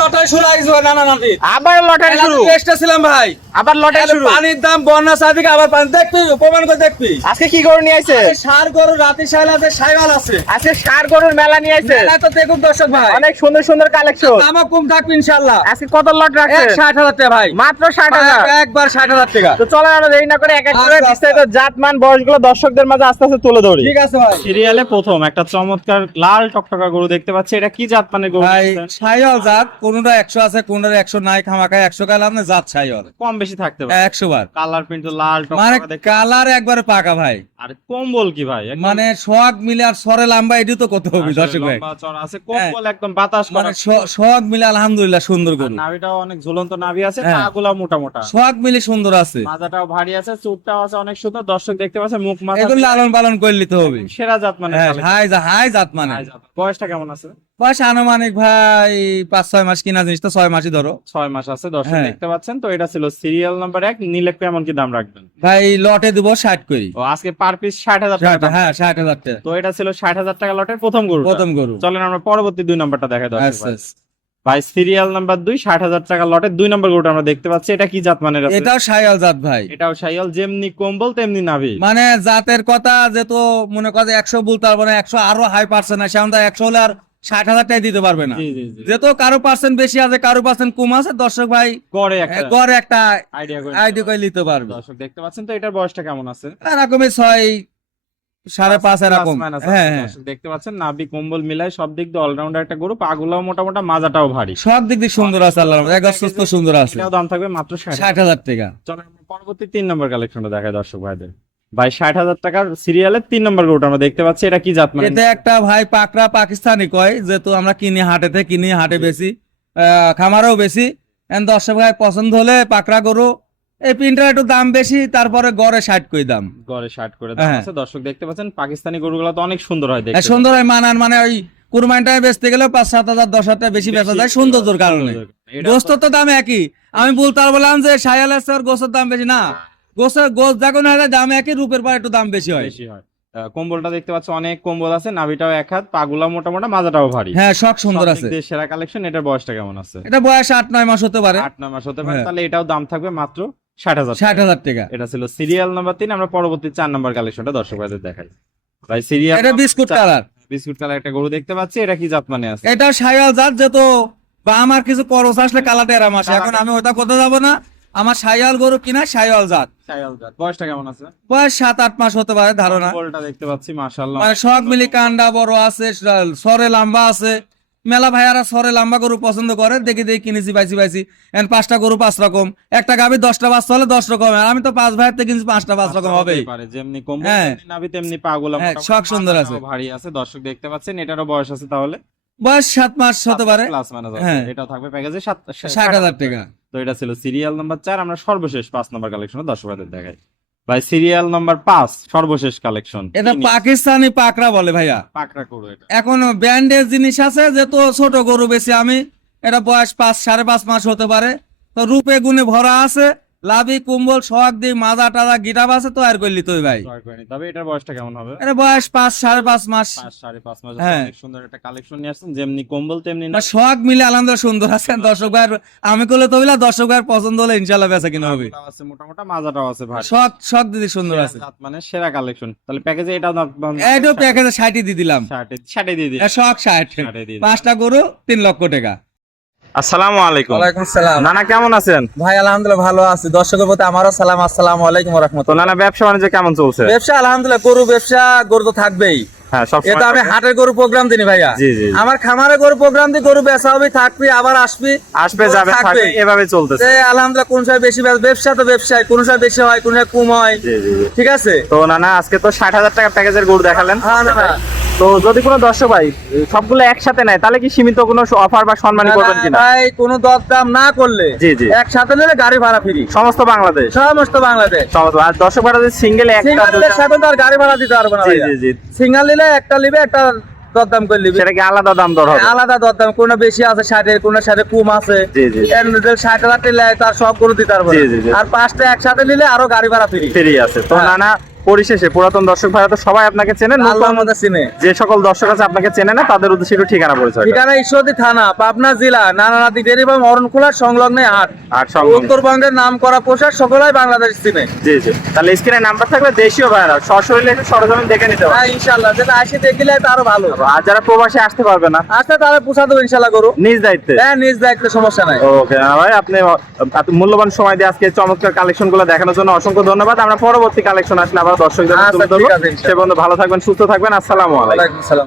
Lottery শুরু হয়ে গেছে নানা নাতি। আবার লটারি শুরু। চেষ্টা ছিলাম ভাই। আবার লটারি শুরু। পানির দাম বন্যা চারদিকে আবার পানি দেখবি প্রমাণ করে দেখবি। আজকে কি গরু নিয়ে আইছে? ষাঁড় গরু রাতি শাইল আছে সাইওয়াল আছে। আজকে ষাঁড় গরুর মেলা নিয়ে আইছে। মেলা তো দেখুন দর্শক ভাই। অনেক সুন্দর সুন্দর কালেকশন। দামও কম থাকবে ইনশাআল্লাহ। আজকে কত লট রাখছে? 60,000 টাকা ভাই। মাত্র 60,000। একবার 60,000 টাকা। তো চলো আমরা দেরি না করে এক এক করে আচ্ছা, বিস্তারিত জাতমান বয়সগুলো দর্শকদের মাঝে আস্তে আস্তে তুলে ধরি। ঠিক আছে ভাই। সিরিয়ালে প্রথম একটা চমৎকার লাল টকটকা গরু দেখতে পাচ্ছি। এটা কি জাত মানের গরু? ভাই সাইওয়াল জাত, কোনটা 100 আছে কোনটা 100 নাই, খামাকা 100 কালাম না জাত সাইওয়াল। কম বেশি থাকতে পারে 100 বার। কালার প্রিন্ট লাল মানে টকটকা দেখতে। কালার একবারে পাকা ভাই। আর কম্বল কি ভাই? একদম মানে সোহাগ মিলে আর সরে লম্বা এটি তো কত হবে আসলে দর্শক ভাই। লম্বা চড়া আছে, কম্বল একদম বাতাস মানে করা। সোহাগ মিলে আলহামদুলিল্লাহ সুন্দর গরু। নাভিটাও অনেক ঝুলন্ত নাভি আছে, হ্যাঁ। পাগুলা মোটা মোটা। সোহাগ মিলে সুন্দর আছে। মাজাটাও ভারী আছে, চুটটাও আছে অনেক সুন্দর। দর্শক দেখতে পাচ্ছে মুখ মাথা এগুলো লালন পালন করে নিতে হবে। সেরা জাত মানে হ্যাঁ, হাই জাত মানে। বয়সটা কেমন আছে? বয়স আনুমানিক ভাই 5-6 মাস, কিনা জিনিস তো 6 মাসই ধরো। 6 মাস আছে। দর্শক হ্যাঁ। দেখতে পাচ্ছেন। তো এটা ছিল সিরিয়াল নাম্বার 1। নিলে কেমন কি দাম রাখবেন? ভাই লটে দিব 60 করি। ও আজকে পার পিস 60,000 টাকা দাম। হ্যাঁ 60,000 টাকা তো এটা ছিল 60,000 টাকা লটের প্রথম গরু। প্রথম গরু। চলেন আমরা পরবর্তী 2 নাম্বারটা দেখাই দর্শক আচ্ছা, ভাই। আচ্ছা। ভাই সিরিয়াল নাম্বার 2 60,000 টাকা লটের 2 নম্বর গরুটা আমরা দেখতে পাচ্ছি। এটা কি জাত মানের আছে? এটাও সাইওয়াল জাত ভাই। এটাও শাইয়াল, যেমনি কম্বল তেমনি নাভি। মানে জাতের কথা যেহেতু মনে করে 100 বলতে পারবো না, 100 আরো হাই পার্সেন্ট আছে, আমরা 100 হলে আর 60,000 টাকা দিতে পারবে না। জি জি জি। যেহেতু কারো পার্সেন্ট বেশি আছে কারো পার্সেন্ট কম আছে, দর্শক ভাই গড়ে একটা গড়ে একটা আইডিয়া করে আইডি করে নিতে পারবে। দর্শক দেখতে পাচ্ছেন। তো এটার বয়সটা কেমন আছে? এরকমই 6.5 এরকম। Plus minus আছে। হ্যাঁ হ্যাঁ, দর্শক দেখতে পাচ্ছেন নাভি কম্বল মিলায় সব দিক দিয়ে অলরাউন্ডার একটা গরু। পাগুলাও মোটা মোটা, মাজাটাও ভারী। সব দিক দিয়ে সুন্দর আছে, আল্লাহর রহমতে একবার সুস্থ সুন্দর আছে। এটাও দাম থাকবে মাত্র 60,000। 60,000 টাকা। চলেন আমরা পরবর্তী 3 নম্বর কালেকশনটা দেখাই দর্শক ভাইদের। ভাই 60,000 টাকার সিরিয়ালের 3 নম্বর গরুটা আমরা দেখতে পাচ্ছি। এটা কি জাত মানে? এটা একটা ভাই পাকড়া পাকিস্তানি কয়, যেহেতু আমরা কিনি হাটে বেশি, খামারেও বেশি। দর্শক ভাই পছন্দ হলে পাকড়া গরু, এই প্রিন্টার একটু দাম বেশি, তারপরে গড়ে 60 কই দাম। গড়ে 60 করে দাম হ্যাঁ। আছে। দর্শক দেখতে পাচ্ছেন পাকিস্তানি গরুগুলো তো অনেক সুন্দর হয় দেখতে। সুন্দর হয় মানান, মানে ওই কুরবানিটায় বেচতে গেলে 5-7 হাজার 10 হাজার টাকা বেশি বেচা যায় সৌন্দর্যের কারণে। এটা গোস্ত তো দাম একই। আমি বলতে বললাম যে সায়াল আছে আর গোস্তের দাম বেশি না, গোস্ত যখন হয় দাম একই, রূপের পর একটু দাম বেশি হয়। বেশি হয়। কম্বলটা দেখতে পাচ্ছ অনেক কম্বল আছে, নাভিটাও এক হাত, পাগুলা মোটা মোটা, মাজাটাও ভারী। হ্যাঁ শখ সুন্দর সব আছে। দিক দিয়ে সেরা কালেকশন। এটার বয়সটা কেমন আছে? এটা বয়স 8-9 মাস হতে পারে। 8-9 মাস হতে পারে। হ্যাঁ। তাহলে এটাও দাম থাকবে মাত্র 60,000। 60,000 টাকা। এটা ছিল সিরিয়াল নাম্বার 3। আমরা পরবর্তী 4 নাম্বার কালেকশনটা দর্শক ভাইদের দেখাই। ভাই সিরিয়াল এটা বিস্কুট কালার। বিস্কুট কালার একটা গরু দেখতে পাচ্ছি। এটা কি জাত মানে আছে? এটা সায়াল জাত, যেহেতু বা আমার কিছু খরচ আসলে কালাটা এরাম আসে, এখন আমি ওটা করতে যাবো না। আমার সায়াল গরু কিনা সায়াল জাত। শাইওয়াল জাত। বয়সটা কেমন আছে? বয়স 7-8 মাস হতে পারে ধারণা। কম্বলটা দেখতে পাচ্ছি মাশাআল্লাহ। মানে সব মিলি কান্ডা বড় আছে, সরে লম্বা আছে। মেলা ভাইয়ারা সরে লম্বা গরু পছন্দ করে, দেখি কিনেছি পাইছি। এখন 5টা গরু 5 রকম, একটা গাভী 10টা বাচ্চা হলে 10 রকম। আর আমি তো 5 ভাইয়ের থেকে কিনেছি 5টা 5 রকম হবেই। পারে যেমনি কম্বল হ্যাঁ। তেমনি নাভি তেমনি পাগুলা হ্যাঁ, মোটা সব মোটা, সুন্দর মাজাটাও আছে। ভারী আছে। দর্শক দেখতে পাচ্ছেন এটারও বয়স আছে তাহলে বয়স 7 মাস হতে পারে। প্লাস মাইনাস আছে। হ্যাঁ। এটাও থাকবে প্যাকেজে 60,000 টাকা। তো এটা ছিল সিরিয়াল নাম্বার 4। আমরা সর্বশেষ 5 নাম্বার কালেকশন দর্শকদের দেখাই। ভাই সিরিয়াল নাম্বার 5 সর্বশেষ কালেকশন। এটা পাকিস্তানি পাকড়া বলে ভাইয়া। পাকড়া গরু এটা। এখন ব্যান্ডেজ জিনিস আছে, যেহেতু ছোট গরু বেশি আমি, এটা বয়স 5-5.5 মাস হতে পারে। তো রূপে গুণে ভরা আছে, লাভি কুম্বল সোহাগ দিয়ে মাজা টাজা গিটাব আছে, তো আর করলি তুই ভাই। জয় করেনি। তবে এটার বয়সটা কেমন হবে? এটা বয়স 5-5.5 মাস। 5-5.5 মাস। হ্যাঁ। অনেক সুন্দর একটা কালেকশন নিয়ে আসছেন, যেমনি কম্বল তেমনি না। সোহাগ মিলে আলহামদুলিল্লাহ সুন্দর আছেন। দর্শক ভাইয়ের আমি করলে তো দর্শক ভাইয়ের পছন্দ হলে ইনশাল্লাহ বেচা কিনা হবে। পাগুলাও আছে মোটা মোটা, মাজাটাও আছে ভারী। শখ দিদি সুন্দর আছে। জাত মানে সেরা কালেকশন। তাহলে প্যাকেজে এটাও এইটাও প্যাকেজে 60 দিয়ে দিলাম। 60 দিয়ে দিই। শখ 60। 60 দিয়ে দিই। 5টা গরু 3 লক্ষ টাকা। আসসালামু আলাইকুম। ওয়ালাইকুম সালাম। নানা কেমন আছেন? ভাই আলহামদুলিল্লাহ ভালো আছি। দর্শকের প্রতি আমারও সালাম, আসসালামু আলাইকুম ওয়া তো রাহমাতুল্লাহ। নানা ব্যবসা বাণিজ্য কেমন চলছে? ব্যবসা আলহামদুলিল্লাহ, গরু তো থাকবেই। হ্যাঁ সব এটা আমি হাটের গরু প্রোগ্রাম দিই ভাইয়া। জি, জি। আমার খামারে গরু প্রোগ্রাম দিই, গরু বেচা হবে, থাকবি আবার আসবে যাবে থাকবে, এভাবে চলতেছে। আলহামদুলিল্লাহ। কোন সময় বেশি ব্যবসা তো ব্যবসায়, কোন সময় বেশি হয়, কোন সময় কম হয়। জি জি জি। ঠিক আছে। তো নানা আজকে তো 60,000 টাকা প্যাকেজের গরু দেখালেন। হ্যাঁ না না। তো যদি কোনো দর্শক ভাই সবগুলো একসাথে নেয় তাহলে কি সীমিত কোনো অফার বা সম্মানী করবেন কিনা? ভাই কোনো দরদাম না করলে জি জি একসাথে নিলে গাড়ি ভাড়া ফ্রি সমস্ত বাংলাদেশ। সমস্ত বাংলাদেশ। আর দর্শক ভাড়া যদি সিঙ্গেল একটা সিঙ্গেলের সাথে তো আর গাড়ি ভাড়া দিতে পারবো না জি ভাইয়া। জি জি। সিঙ্গেল নিলে একটা নিবে, একটা দরদাম করে নিবে। সেটা কি আলাদা দাম দর হবে? আলাদা দরদাম, কোন বেশি আছে 60-এর, কোন 60 কম আছে। জি জি। 60,000 টাকা তার সব গরু দিতে পারবো না। জি, জি, জি। আর 5টা একসাথে নিলে আরো গাড়ি ভাড়া ফ্রি। ফ্রি আছে। তো হ্যাঁ। নানা পরিশেষে পুরাতন দর্শক ভাইরা তো সবাই আপনাকে চেনেন, আল্লাহ নতুন আমাদের চিনে। যে সকল দর্শক আছে আপনাকে চেনে না তাদের উদ্দেশ্যে একটু ঠিকানা পরিচয় দেন। ঠিকানা ঈশ্বরদী থানা, পাবনা জেলা, নানানাতি ডেয়ারি ফার্ম, অরণখোলার সংলগ্নে হাট। আর সঙ্গে উত্তরবঙ্গের নাম করা পোশাক সকলাই বাংলাদেশ চিনে। জি জি, তাহলে স্ক্রিনে নাম্বার থাকলে দেশীয় ভাইরা সরাসরি এসে সরজমিন দেখে নিতে পারবে। হ্যাঁ ইনশাল্লাহ, যেটা আসে দেখিলে তো আরো ভালো। আর যারা প্রবাসী আসতে পারবে না, আসতে তাহলে পোষা দেবো ইনশাল্লাহ গরু। নিজ দায়িত্বে। হ্যাঁ নিজ দায়িত্বে, সমস্যা নাই। ওকে ভাই, আপনি এত মূল্যবান সময় দিয়ে আজকে চমৎকার কালেকশন গুলো দেখানোর জন্য অসংখ্য ধন্যবাদ। আমরা পরবর্তী কালেকশন আসলে আবার দর্শকদের আচ্ছা, তুলে ধরবো। ঠিক আছে, ইনশাআল্লাহ। সে পর্যন্ত ভালো থাকবেন, সুস্থ থাকবেন। আসসালামু আলাইকুম। ওয়ালাইকুম আসসালাম।